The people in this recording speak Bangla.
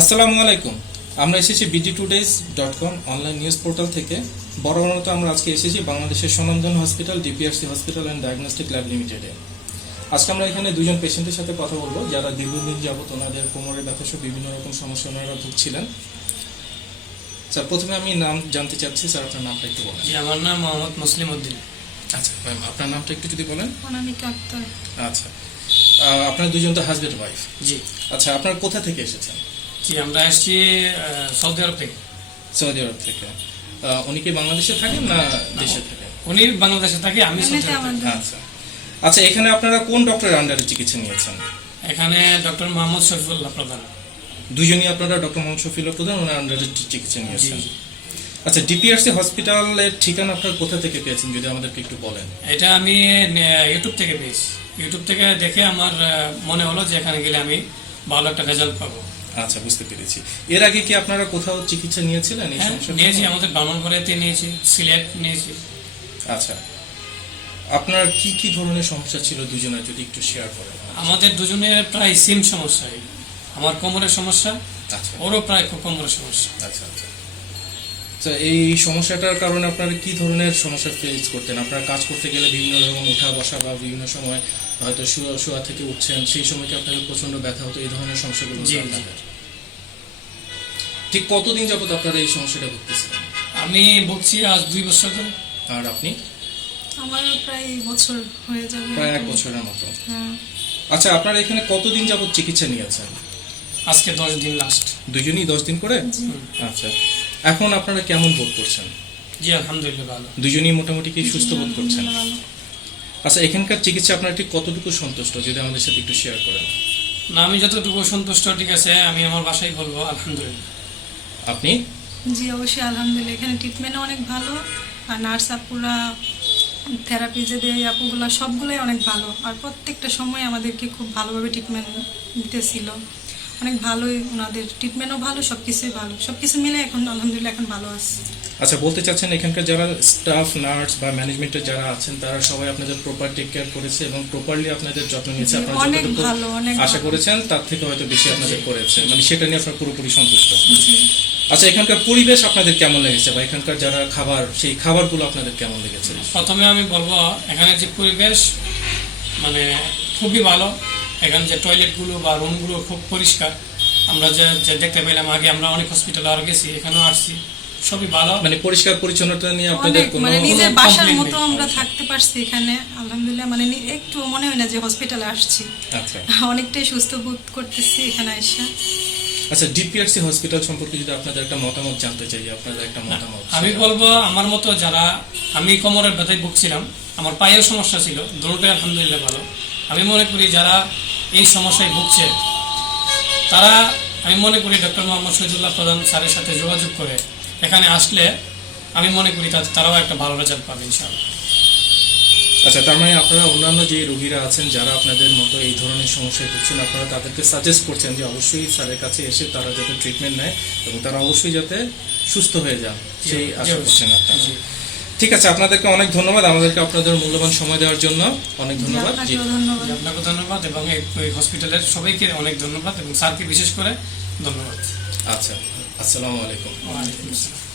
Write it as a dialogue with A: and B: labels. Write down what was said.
A: আসসালামু আলাইকুম। আমরা এসেছি BD today's dot com online news portal থেকে। বরাবর মতো আমরা আজকে এসেছি বাংলাদেশের Sanandana hospital DPRC hospital and diagnostic lab লিমিটেডে আজকে আমরা এখানে দুজন পেশেন্টের সাথে কথা বলব যারা দীর্ঘদিন যাবত ওনাদের কোমরে ব্যথা সহ বিভিন্ন রকম সমস্যা ওনারা ভুগছিলেন। স্যার প্রথমে আমি নাম জানতে চাচ্ছি স্যার আপনার নামটা একটু বলেন।
B: জি আমার নাম মোহাম্মদ মুসলিম উদ্দিন।
A: আচ্ছা ম্যাম আপনার নামটা একটু যদি বলেন।
C: অনামিকা আক্তার।
A: আচ্ছা। আপনার দুজন তো হাজব্যান্ড ওয়াইফ জি। আচ্ছা আপনার কোথা থেকে এসেছেন?
B: জি আমরা এসেছি আহ, সৌদি আরব থেকে।
A: সৌদি আরব থেকে। উনি কি বাংলাদেশে থাকেন না দেশে থাকেন?
B: উনি বাংলাদেশে থাকে আমি সৌদি আরব আচ্ছা।
A: আচ্ছা এখানে আপনারা কোন ডক্টরের আন্ডারে চিকিৎসা নিয়েছেন?
B: এখানে ডক্টর মোহাম্মদ শরীফুল্লাহ প্রধান।
A: দুজনই আপনারা ডক্টর মোহাম্মদ শফিউল্লাহ প্রধান ওনার আন্ডারে চিকিৎসা নিয়েছেন। আচ্ছা ডিপিআরসি হসপিটালের ঠিকানা আপনার কোথা থেকে পেয়েছেন যদি আমাদেরকে একটু বলেন?
B: এটা আমি ইউটিউব থেকে পেয়েছি। ইউটিউব থেকে দেখে আমার মনে হলো যে এখানে গেলে আমি ভালো একটা রেজাল্ট পাবো।
A: আচ্ছা বুঝতে পেরেছি। এর আগে কি আপনারা কোথাও চিকিৎসা নিয়েছিলেন এই হ্যাঁ
B: নিয়েছি? আমাদের ব্রাহ্মণবাড়িয়াতে নিয়েছি সিলেট নিয়েছি।
A: আচ্ছা। আপনার কি কি ধরনের সমস্যা ছিল দুজনের যদি একটু শেয়ার করেন?
B: আমাদের দুজনের প্রায় সেম সমস্যা আমার কোমরের সমস্যা আচ্ছা। ওরও প্রায় কোমরের সমস্যা। আচ্ছা।
A: আচ্ছা এই সমস্যাটার কারণে আপনারা কি ধরনের সমস্যা ফেস করতেন? আপনারা কাজ করতে গেলে বিভিন্ন রকম উঠা বসা বা বিভিন্ন সময় হয়তো শোয়া শোয়া থেকে উঠছেন সেই সময় কি আপনাদের প্রচণ্ড ব্যথা হতো? এই ধরনের সমস্যাগুলো ঠিক কতদিন যাবত আপনারা এই সমস্যাটা ভুগতেছিলেন
B: আমি ভুগছি আজ দুই বছর ধরে।
A: আর আপনি?
C: আমার প্রায় বছর হয়ে যাবে।
A: প্রায় এক বছরের মতো। হ্যাঁ। আচ্ছা আপনারা এখানে কতদিন যাবত চিকিৎসা নিয়েছেন?
B: আজকে দশ দিন লাস্ট
A: দুজনই দশ দিন করে? আচ্ছা। এখন আপনারা কেমন বোধ করছেন?
B: জি আলহামদুলিল্লাহ ভালো।
A: দুজনেই মোটামুটি কি সুস্থ বোধ করছেন? ভালো। আচ্ছা এখানকার চিকিৎসা আপনার ঠিক কতটুকু সন্তুষ্ট যদি আমাদের সাথে একটু শেয়ার করেন?
B: না আমি যতটুকু সন্তুষ্ট ঠিক আছে আমি আমার বাসায় বলব আলহামদুলিল্লাহ।
A: আপনি?
C: জি অবশ্যই আলহামদুলিল্লাহ এখানে ট্রিটমেন্টও অনেক ভালো আর নার্স আপুরা থেরাপি যে দেয় আপুগুলো সবগুলোই অনেক ভালো। আর প্রত্যেকটা সময় আমাদেরকে খুব ভালোভাবে ট্রিটমেন্ট দিতেছিল। অনেক ভালোই ওনাদের ট্রিটমেন্টও ভালো সব কিছুই ভালো। সব কিছু মিলে এখন আলহামদুলিল্লাহ এখন ভালো আছে।
A: আচ্ছা বলতে চাচ্ছেন এখানকার যারা স্টাফ নার্স বা ম্যানেজমেন্টের যারা আছেন তারা সবাই আপনাদের প্রপার টেক কেয়ার করেছে এবং প্রপারলি আপনাদের যত্ন নিয়েছে। আপনারা অনেক ভালো, অনেক আশা করেছেন তার থেকে হয়তো বেশি আপনাদের করেছে। মানে সেটা নিয়ে আপনারা পুরোপুরি সন্তুষ্ট। আচ্ছা এখানকার পরিবেশ আপনাদের কেমন লেগেছে বা এখানকার যারা খাবার সেই খাবারগুলো আপনাদের কেমন লেগেছে?
B: প্রথমে আমি বলব এখানে যে পরিবেশ মানে খুবই ভালো। এখানে যে টয়লেটগুলো বা রুমগুলো খুব পরিষ্কার আমরা যে যে দেখতে পেলাম আগে আমরা অনেক হসপিটালে আরও গেছি এখানেও আসছি। সবই ভালো।
A: মানে পরিষ্কার পরিচ্ছন্নতা নিয়ে আপনাদের কোনো মানে
C: নিজের বাসার মতো আমরা থাকতে পারছি এখানে আলহামদুলিল্লাহ। মানে একটু মনে হয় না যে হসপিটালে আসছি। আচ্ছা। অনেকটাই সুস্থ বোধ করতেছি এখানে এসে।
A: আচ্ছা ডিপিআরসি হসপিটাল সম্পর্কে যদি আপনাদের একটা মতামত জানতে চাই আপনাদের একটা মতামত
B: আমি বলব আমার মতো যারা আমি কোমরের ব্যথায় ভুগছিলাম আমার পায়ের সমস্যা ছিল দুটোটাই আলহামদুলিল্লাহ ভালো। আমি মনে করি যারা এই সমস্যায় ভুগছে। তারা আমি মনে করি ডক্টর মোহাম্মদ শহীদুল্লাহ প্রধান স্যারের সাথে যোগাযোগ করে এখানে আসলে আমি মনে করি তারাও একটা ভালো রেজাল্ট পাবে ইনশাআল্লাহ।
A: আচ্ছা তার মানে আপনারা অন্যান্য যে রোগীরা আছেন যারা আপনাদের মতো এই ধরনের সমস্যায় ভুগছেন আপনারা তাদেরকে সাজেস্ট করছেন যে অবশ্যই স্যারের কাছে এসে তারা যাতে ট্রিটমেন্ট নেয় এবং তারা অবশ্যই যাতে সুস্থ হয়ে যান। সেই আশা করছেন আপনারা। ঠিক আছে আপনাদেরকে অনেক ধন্যবাদ। আমাদেরকে আপনাদের মূল্যবান সময় দেওয়ার জন্য অনেক ধন্যবাদ।
B: আপনাকে ধন্যবাদ এবং এই এই হসপিটালের সবাইকে অনেক ধন্যবাদ এবং স্যারকে বিশেষ করে ধন্যবাদ।
A: আচ্ছা আসসালামু আলাইকুম।
B: ওয়ালাইকুম আসসালাম।